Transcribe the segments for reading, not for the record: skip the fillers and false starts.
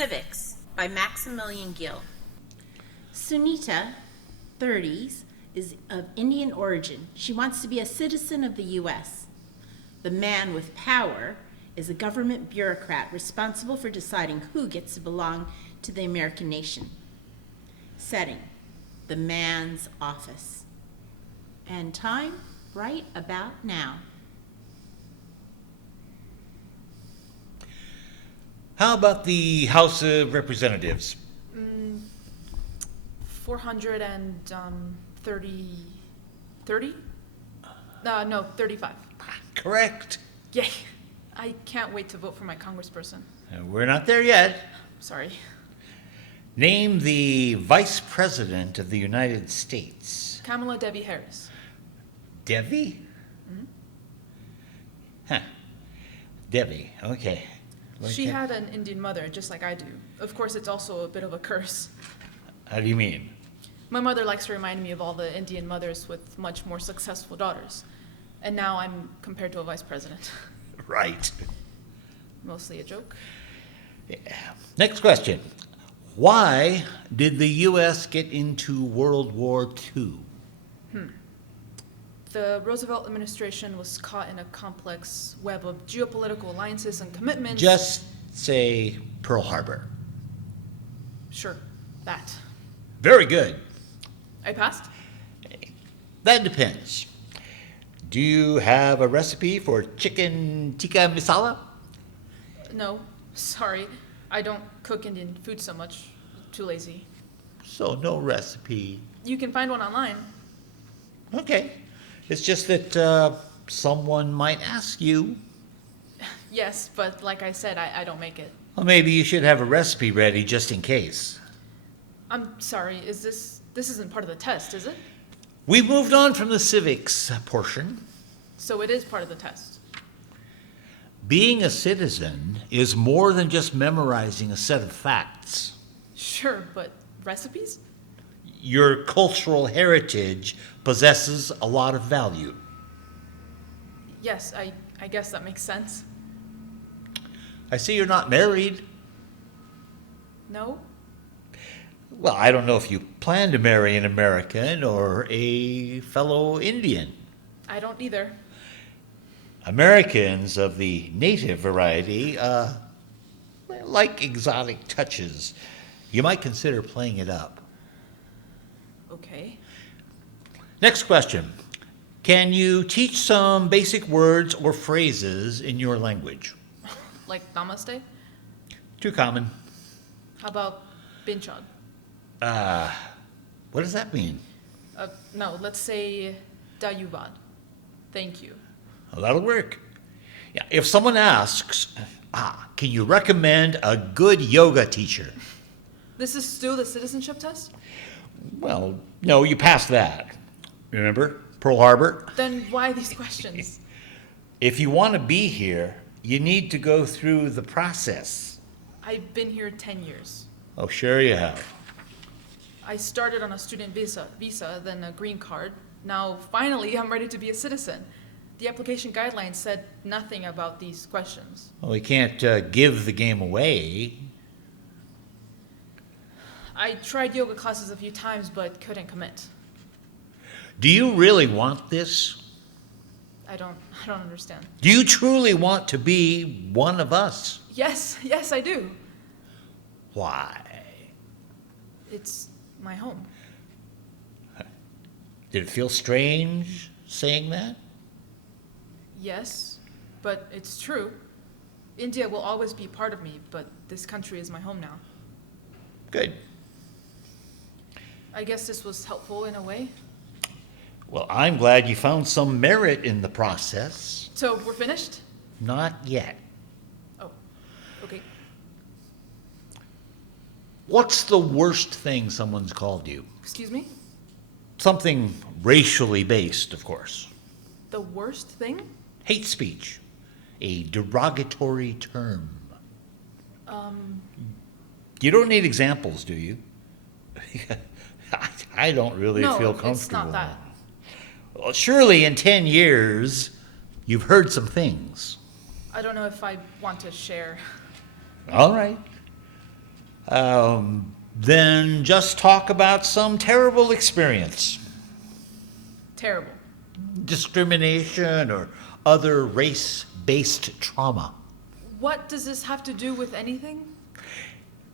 Civics by Maximillian Gill. Sunita, 30s, is of Indian origin. She wants to be a citizen of the U.S. The man with power is a government bureaucrat responsible for deciding who gets to belong to the American nation. Setting, the man's office. And time, right about now. How about the House of Representatives? 430. No, 35. Correct. Yay. I can't wait to vote for my congressperson. We're not there yet. Sorry. Name the Vice President of the United States. Kamala Devi Harris. Devi? Mm-hmm. Huh. Devi, okay. She had an Indian mother, just like I do. Of course, it's also a bit of a curse. How do you mean? My mother likes to remind me of all the Indian mothers with much more successful daughters. And now I'm compared to a vice president. Right. Mostly a joke. Yeah. Next question. Why did the U.S. get into World War II? The Roosevelt administration was caught in a complex web of geopolitical alliances and commitments. Just say Pearl Harbor. Sure, that. Very good. I passed? That depends. Do you have a recipe for chicken tikka masala? No, sorry. I don't cook Indian food so much. Too lazy. So no recipe. You can find one online. Okay. It's just that someone might ask you. Yes, but like I said, I don't make it. Well, maybe you should have a recipe ready just in case. I'm sorry, this isn't part of the test, is it? We've moved on from the civics portion. So it is part of the test. Being a citizen is more than just memorizing a set of facts. Sure, but recipes? Your cultural heritage possesses a lot of value. Yes, I guess that makes sense. I see you're not married. No? Well, I don't know if you plan to marry an American or a fellow Indian. I don't either. Americans of the native variety like exotic touches. You might consider playing it up. Okay. Next question. Can you teach some basic words or phrases in your language? Like namaste? Too common. How about binchad? What does that mean? No, let's say dayubad. Thank you. Well, that'll work. Yeah, if someone asks, can you recommend a good yoga teacher? This is still the citizenship test? Well, no, you passed that. Remember, Pearl Harbor? Then why these questions? If you want to be here, you need to go through the process. I've been here 10 years. Oh, sure you have. I started on a student visa, then a green card. Now, finally, I'm ready to be a citizen. The application guidelines said nothing about these questions. Well, we can't give the game away. I tried yoga classes a few times, but couldn't commit. Do you really want this? I don't understand. Do you truly want to be one of us? Yes, I do. Why? It's my home. Did it feel strange saying that? Yes, but it's true. India will always be part of me, but this country is my home now. Good. I guess this was helpful in a way. Well, I'm glad you found some merit in the process. So we're finished? Not yet. Oh, okay. What's the worst thing someone's called you? Excuse me? Something racially based, of course. The worst thing? Hate speech. A derogatory term. You don't need examples, do you? I don't really feel comfortable. No, it's not that. Well, surely in 10 years, you've heard some things. I don't know if I want to share. All right. Then just talk about some terrible experience. Terrible. Discrimination or other race-based trauma. What does this have to do with anything?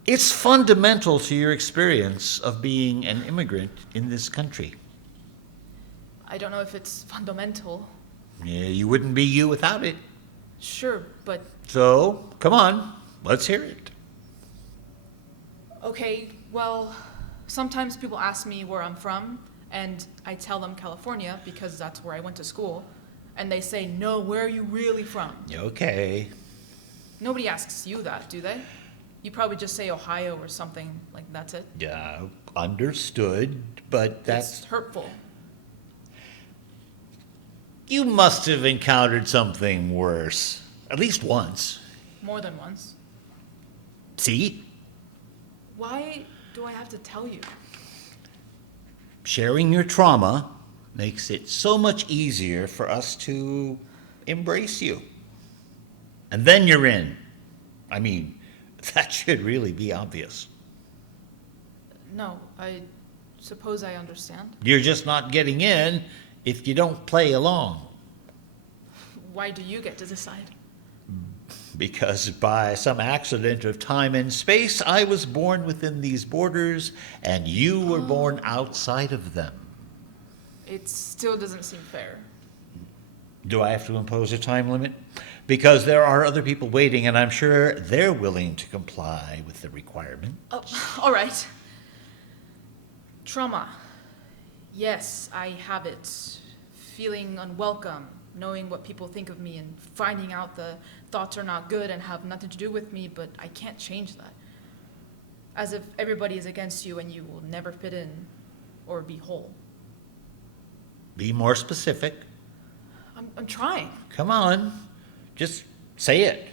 It's fundamental to your experience of being an immigrant in this country. I don't know if it's fundamental. Yeah, you wouldn't be you without it. Sure, but So, come on, let's hear it. okay, well, sometimes people ask me where I'm from, and I tell them California because that's where I went to school. And they say, no, where are you really from? Okay. Nobody asks you that, do they? You probably just say Ohio or something, like that's it. Yeah, understood, but That's hurtful. You must have encountered something worse. At least once. More than once. See? Why do I have to tell you? Sharing your trauma makes it so much easier for us to embrace you. And then you're in. I mean, that should really be obvious. No, I suppose I understand. You're just not getting in if you don't play along. Why do you get to decide? Because by some accident of time and space, I was born within these borders, and you were born outside of them. It still doesn't seem fair. Do I have to impose a time limit? Because there are other people waiting, and I'm sure they're willing to comply with the requirement. Oh, all right. Trauma. Yes, I have it. Feeling unwelcome, knowing what people think of me, and finding out the thoughts are not good and have nothing to do with me, but I can't change that. As if everybody is against you and you will never fit in or be whole. Be more specific. I'm trying. Come on. Just say it.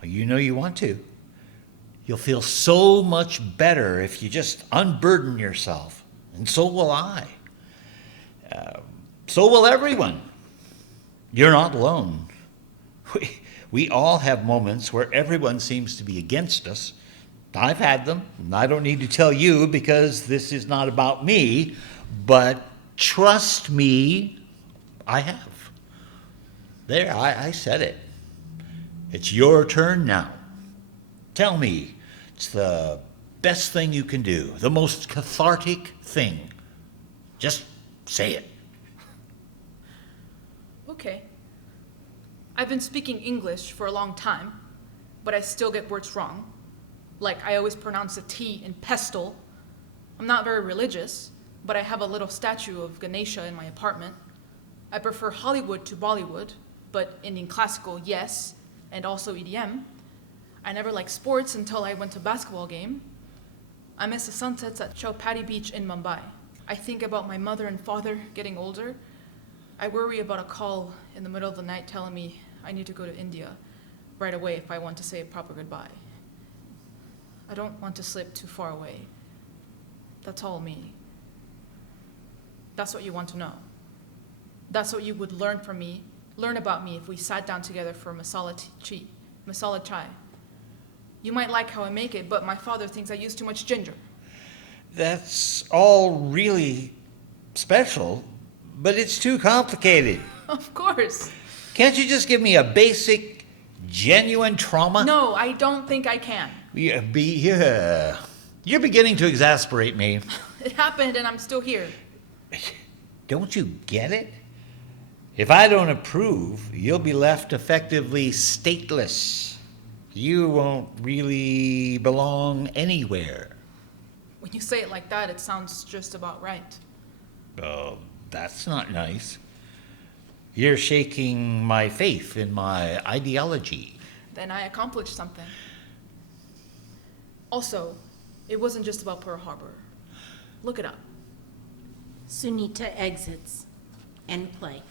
Well, you know you want to. You'll feel so much better if you just unburden yourself. And so will I. So will everyone. You're not alone. We all have moments where everyone seems to be against us. I've had them, and I don't need to tell you because this is not about me, but trust me, I have. There, I said it. It's your turn now. Tell me, it's the best thing you can do, the most cathartic thing. Just say it. Okay. I've been speaking English for a long time, but I still get words wrong. Like I always pronounce the T in pestle. I'm not very religious, but I have a little statue of Ganesha in my apartment. I prefer Hollywood to Bollywood, but Indian classical, yes, and also EDM. I never liked sports until I went to a basketball game. I miss the sunsets at Chowpatty Beach in Mumbai. I think about my mother and father getting older. I worry about a call in the middle of the night telling me I need to go to India right away if I want to say a proper goodbye. I don't want to slip too far away. That's all me. That's what you want to know. That's what you would learn from me, learn about me if we sat down together for masala chai. You might like how I make it, but my father thinks I use too much ginger. That's all really special, but it's too complicated. Of course. Can't you just give me a basic, genuine trauma? No, I don't think I can. Yeah, you're beginning to exasperate me. It happened and I'm still here. Don't you get it? If I don't approve, you'll be left effectively stateless. You won't really belong anywhere. When you say it like that, it sounds just about right. Oh, that's not nice. You're shaking my faith in my ideology. Then I accomplished something. Also, it wasn't just about Pearl Harbor. Look it up. Sunita exits. End play.